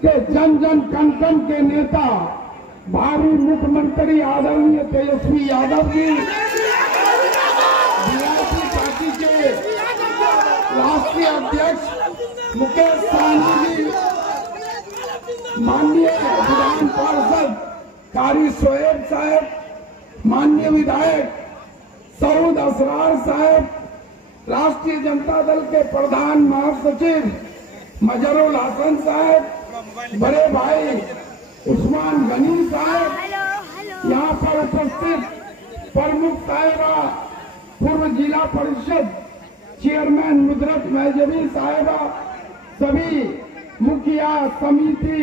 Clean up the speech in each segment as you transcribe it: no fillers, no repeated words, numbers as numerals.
के जन जन कण कण के नेता भावी मुख्यमंत्री आदरणीय तेजस्वी यादव जी, बीआरपी पार्टी के राष्ट्रीय अध्यक्ष मुकेश सहनी जी, माननीय विधान पार्षद कारी शोएब साहब, माननीय विधायक सऊद असरार साहब, राष्ट्रीय जनता दल के प्रधान महासचिव मजरुल हसन साहब, बड़े भाई उस्मान गनी साहब, यहाँ पर उपस्थित प्रमुख साहिबा, पूर्व जिला परिषद चेयरमैन मुदरत महजबी साहिबा, सभी मुखिया समिति,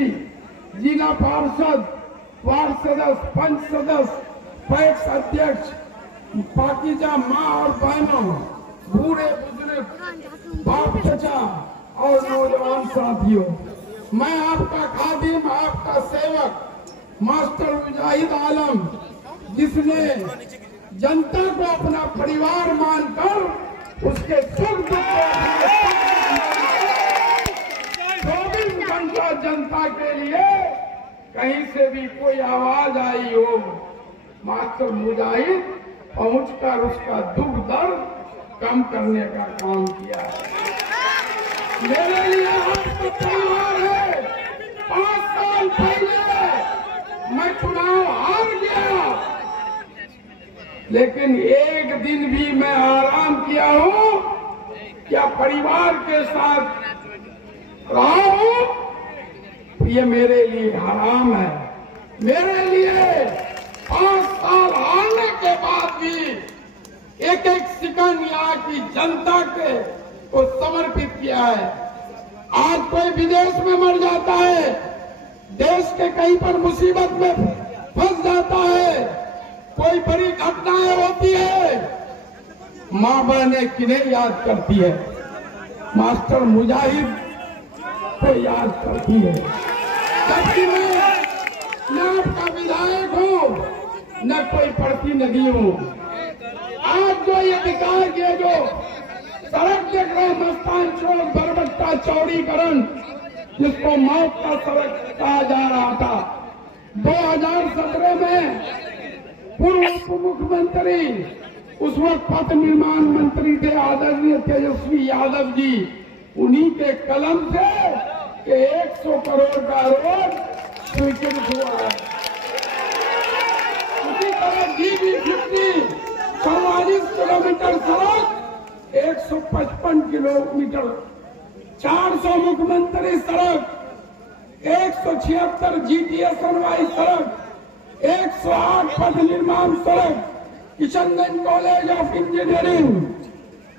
जिला पार्षद, वार्ड सदस्य, पंच सदस्य, पैक्स अध्यक्ष, पाकिजा माँ और बहनों, बूढ़े बुजुर्ग, बाप चचा और नौजवान साथियों, मैं आपका खादिम, आपका सेवक मास्टर मुजाहिद आलम, जिसने जनता को अपना परिवार मानकर उसके सुख दुख को 24 घंटा जनता के लिए कहीं से भी कोई आवाज आई हो, मास्टर मुजाहिद पहुंचकर उसका दुख दर्द कम करने का काम किया है। मेरे लिए आपका परिवार है। 5 साल पहले मैं चुनाव हार गया, लेकिन एक दिन भी मैं आराम किया हूँ, क्या परिवार के साथ रहा हूँ, ये मेरे लिए हराम है। मेरे लिए 5 साल हारने के बाद भी एक एक सेकंड यहाँ की जनता के को समर्पित किया है। आज कोई विदेश में मर जाता है, देश के कहीं पर मुसीबत में फंस जाता है, कोई बड़ी घटनाएं होती है, माँ बहनें किन्हें याद करती है? मास्टर मुजाहिद को याद करती है। जबकि मैं न आपका विधायक हूँ, न कोई प्रतिनिधि हूँ। आज जो ये विकास के जो सड़क देख रहे हैं, मस्तान चौक बरबट्टा चौड़ीकरण, जिसको मौत का सड़क कहा जा रहा था, 2017 में पूर्व उप मुख्यमंत्री, उस वक्त पथ निर्माण मंत्री थे आदरणीय तेजस्वी यादव जी, उन्हीं के कलम से कि 100 करोड़ का रोड स्वीकृत हुआ है। उसी तरह DB50 44 किलोमीटर सड़क, 155 किलोमीटर, 400 मुख्यमंत्री सड़क, 176 GTS अनवाई सड़क, 108 पथ निर्माण सड़क, Kishanganj college of engineering,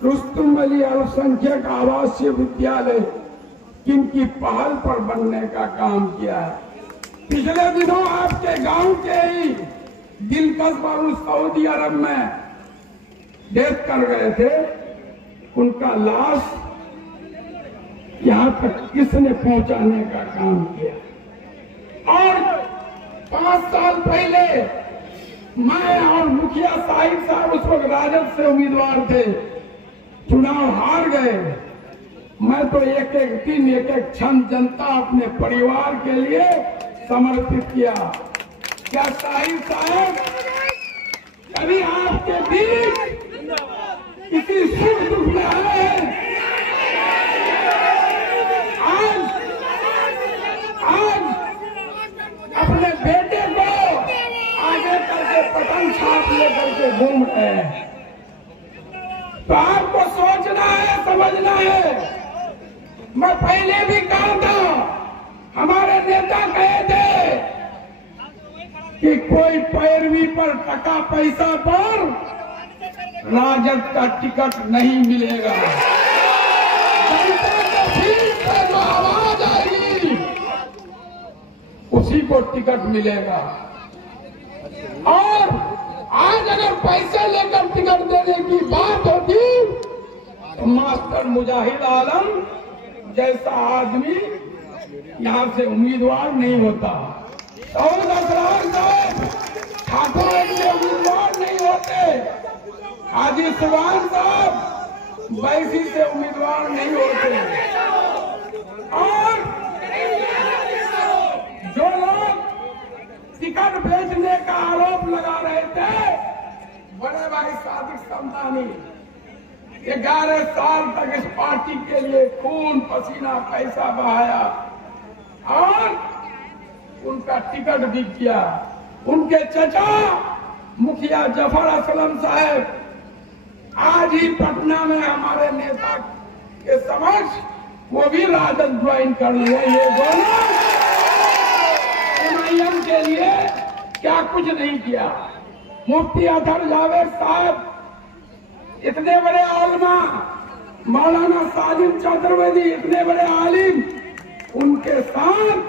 Rustam Ali अल्पसंख्यक आवासीय विद्यालय, किनकी पहल पर बनने का काम किया है। पिछले दिनों आपके गांव के ही दिलकश बाबू सऊदी अरब में डेथ कर गए थे, उनका लाश यहाँ तक किसने पहुंचाने का काम किया? और 5 साल पहले मैं और मुखिया साहिब साहब उस वक्त राजद से उम्मीदवार थे, चुनाव हार गए। मैं तो एक एक दिन एक एक क्षण जनता अपने परिवार के लिए समर्पित किया। क्या साहिब साहब कभी आपके बीच किसी सुख दुख में आए हैं? आज अपने बेटे को आगे करके पतंग छाप लेकर के घूम रहे हैं। तो आपको सोचना है, समझना है। मैं पहले भी कहा था, हमारे नेता कहे थे कि कोई पैरवी पर, टका पैसा पर राजद का टिकट नहीं मिलेगा। जनता को फिर से जो आवाज आएगी उसी को टिकट मिलेगा। और आज अगर पैसे लेकर टिकट देने की बात होती तो मास्टर मुजाहिद आलम जैसा आदमी यहां से उम्मीदवार नहीं होता। सऊद असरार साहब ठाकुर के उम्मीदवार नहीं होते, हाजी सुभान साहब बैसी से उम्मीदवार नहीं होते। और भाई सादिक समदानी 11 साल तक इस पार्टी के लिए खून पसीना पैसा बहाया और उनका टिकट भी किया। उनके चचा मुखिया जफर असलम साहब आज ही पटना में हमारे नेता के समक्ष वो भी राजद ज्वाइन कर लिए। ये दोनों MIM के लिए क्या कुछ नहीं किया। मुफ्ती अतर जावेद साहब इतने बड़े आलमा, मौलाना साजिद चतुर्वेदी इतने बड़े आलिम, उनके साथ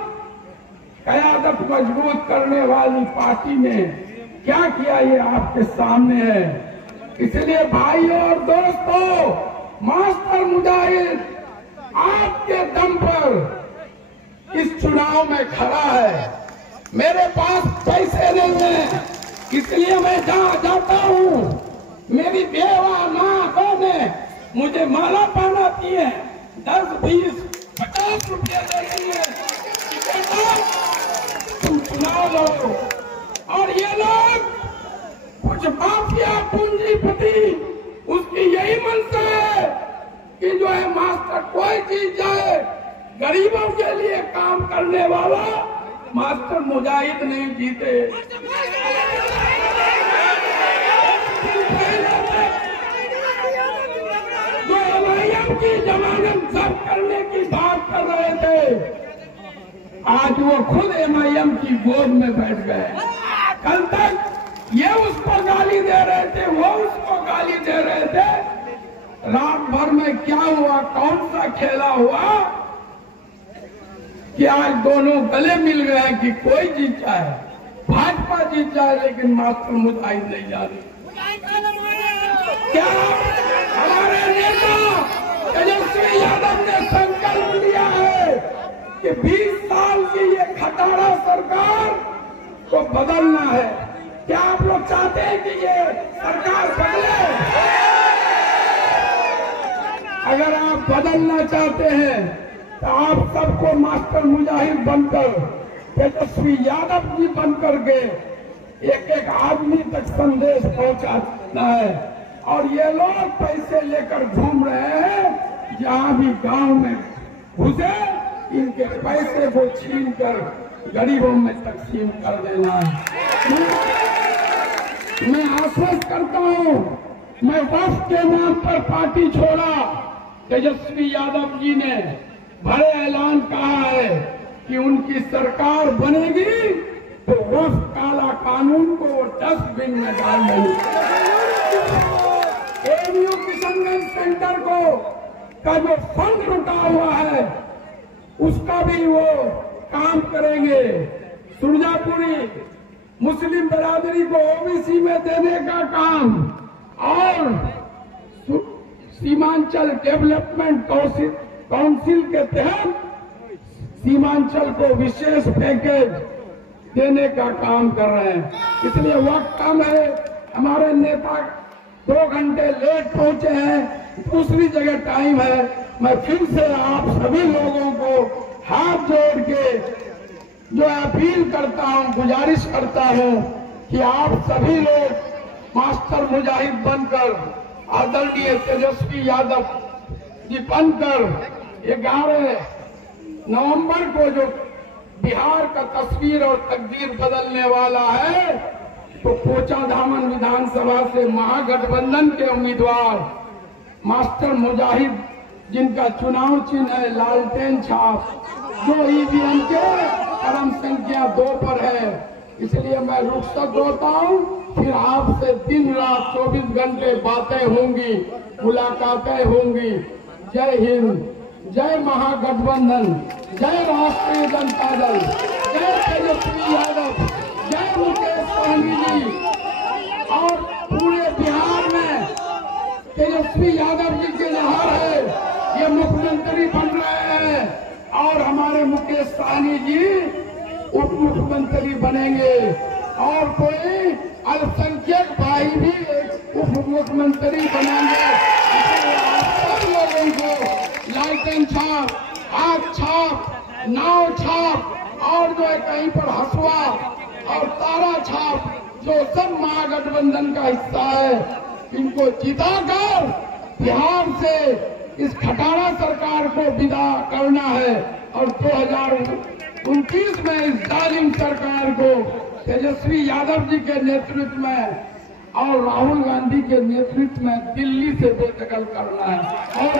कयादत मजबूत करने वाली पार्टी ने क्या किया ये आपके सामने है। इसलिए भाइयों और दोस्तों, मास्टर मुजाहिद आपके दम पर इस चुनाव में खड़ा है। मेरे पास पैसे नहीं है, इसलिए मैं जहाँ जाता हूँ मेरी बेवा माँ बहने मुझे माला पहनाती है, 10, 20, 50 रुपये देती है, तुम चुनाव लड़ो। और ये लोग कुछ माफिया पूंजीपति, उसकी यही मंशा है कि जो है मास्टर कोई चीज जाए, गरीबों के लिए काम करने वाला मास्टर मुजाहिद नहीं जीते। जो MIM की जमानत जब्त करने की बात कर रहे थे, आज वो खुद MIM की गोद में बैठ गए। कल तक ये उसको गाली दे रहे थे, वो उसको गाली दे रहे थे। रात भर में क्या हुआ, कौन सा खेला हुआ कि आज दोनों गले मिल गए कि कोई जीत जाए, भाजपा जीत जाए लेकिन मास्टर मुजाहिद नहीं जा रही। क्या हमारे नेता तेजस्वी यादव ने संकल्प लिया है कि 20 साल की ये खटारा सरकार को बदलना है। क्या आप लोग चाहते हैं कि ये सरकार बदले? अगर आप बदलना चाहते हैं तो आप सबको मास्टर मुजाहिद बनकर, तेजस्वी यादव जी बनकर के एक एक आदमी तक संदेश पहुंचाना है। और ये लोग पैसे लेकर घूम रहे हैं, जहां भी गांव में घुसे इनके पैसे को छीनकर गरीबों में तकसीम कर देना है। मैं आश्वस्त करता हूं, मैं वक्फ के नाम पर पार्टी छोड़ा। तेजस्वी यादव जी ने बड़े ऐलान कहा है कि उनकी सरकार बनेगी तो वक्फ काला कानून को वो डस्टबिन में डाल देंगे। ANU किशनगंज सेंटर को का जो फंड रुका हुआ है उसका भी वो काम करेंगे। सुरजापुरी मुस्लिम बिरादरी को OBC में देने का काम और सीमांचल डेवलपमेंट काउंसिल के तहत सीमांचल को विशेष पैकेज देने का काम कर रहे हैं। इसलिए वक्त कम है। हमारे नेता 2 घंटे लेट पहुंचे हैं, दूसरी जगह टाइम है। मैं फिर से आप सभी लोगों को हाथ जोड़ के जो अपील करता हूं, गुजारिश करता हूं कि आप सभी लोग मास्टर मुजाहिद बनकर, आदरणीय तेजस्वी यादव जी बनकर 11 नवंबर को जो बिहार का तस्वीर और तकदीर बदलने वाला है, तो कोचाधामन विधानसभा से महागठबंधन के उम्मीदवार मास्टर मुजाहिद, जिनका चुनाव चिन्ह है लालटेन छाप, जो EVM के क्रम संख्या 2 पर है। इसलिए मैं रुखसत होता हूँ। फिर आपसे दिन रात 24 घंटे बातें होंगी, मुलाकातें होंगी। जय हिंद, जय महागठबंधन, जय राष्ट्रीय जनता दल, जय तेजस्वी यादव, जय मुकेश सहनी जी। और पूरे बिहार में तेजस्वी यादव जी की लहर है, ये मुख्यमंत्री बन रहे हैं और हमारे मुकेश सहनी जी उप मुख्यमंत्री बनेंगे और कोई अल्पसंख्यक भाई भी उप मुख्यमंत्री बनेंगे। आप सब लोगों को लालटेन छाप, आग छाप, नाव छाप और जो है कहीं पर हसुआ और तारा छाप जो सब महागठबंधन का हिस्सा है, इनको जिताकर बिहार से इस खटारा सरकार को विदा करना है और 2029 में इस जालिम सरकार को तेजस्वी यादव जी के नेतृत्व में और राहुल गांधी के नेतृत्व में दिल्ली से बेदखल करना है। और